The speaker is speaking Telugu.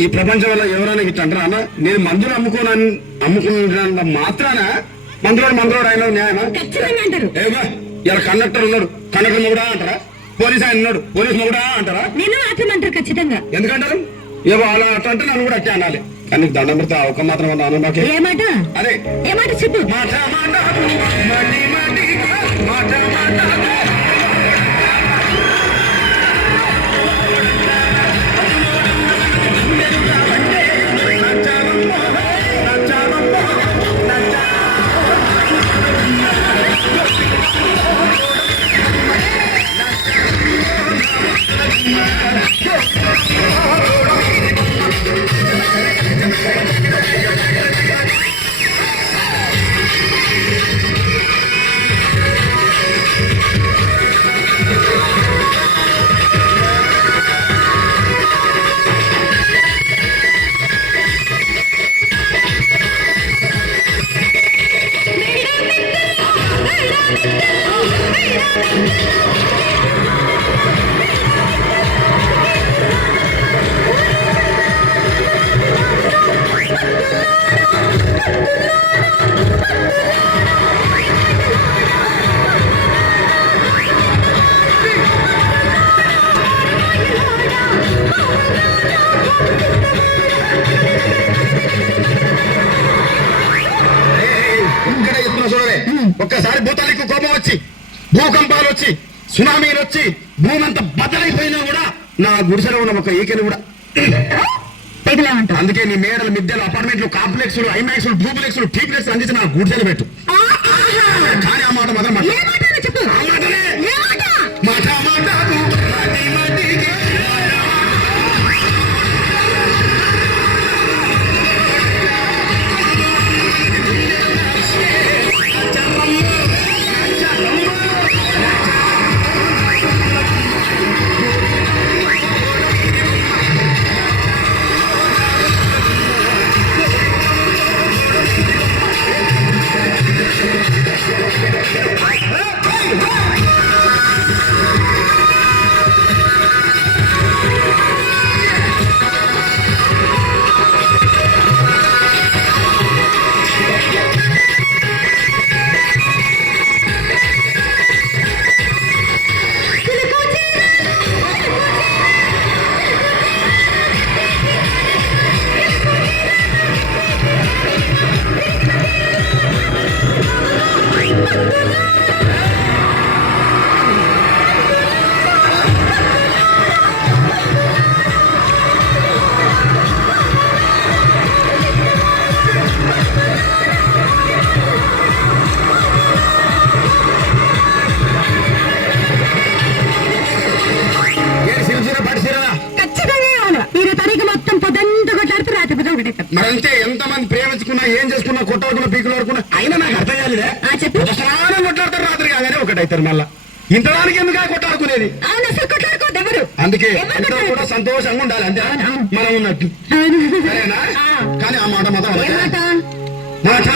ఈ ప్రపంచంలో ఎవరైనా ఇట్లా అంటారా అన్న? నేను మందులు అమ్ముకున్న మాత్రాన మందులోడు ఆయన న్యాయమా? ఏమా ఇలా కండక్టర్ ఉన్నాడు, కండక్టర్ మొగుడా అంటారా? పోలీస్ ఆయన ఉన్నాడు, పోలీస్ మొగుడా అంటారా? ఖచ్చితంగా ఎందుకంటారు? ఏమో అలా అట్లా అంటే నన్ను కూడా అట్టే అనాలి. కానీ దండం పెడతా ఒక మాత్రం అన్నాను మాకే. అదే ఏమాట చెప్పు. ఒక్కసారి భూతానికి కోపం వచ్చి, భూకంపాలు వచ్చి, సునామీలు వచ్చి, భూమి అంతా బద్దలైపోయినా కూడా నా గుడిసెలో ఉన్న ఒక ఈకెలు కూడా అందుకే నీ మేడలు, మిద్దెలు, అపార్ట్మెంట్లు, కాంప్లెక్స్లు, ఐమాక్స్లు, డూప్లెక్స్లు, టీప్లెక్స్ అందించి నా గుడిసెలు పెట్టు. కానీ ఆ మాట మాత్రం మరంతే. ఎంతమంది ప్రేమించుకున్నా, ఏం చేసుకున్నా, కొట్టాడుకున్నా, పీకులు ఆడుకున్నా అయినా నాకు అర్థం కాలేదే. స్నానం కొట్లాడతారు, రాత్రి కాగానే ఒకటైతారు. మళ్ళా ఇంతదానికి ఎందుకు కొట్టాడుకునేది? అందుకే ఎంతో కూడా సంతోషంగా ఉండాలి, అంతే మనం ఉన్నట్టు. సరేనా? కానీ ఆ మాట మాత్రం మాట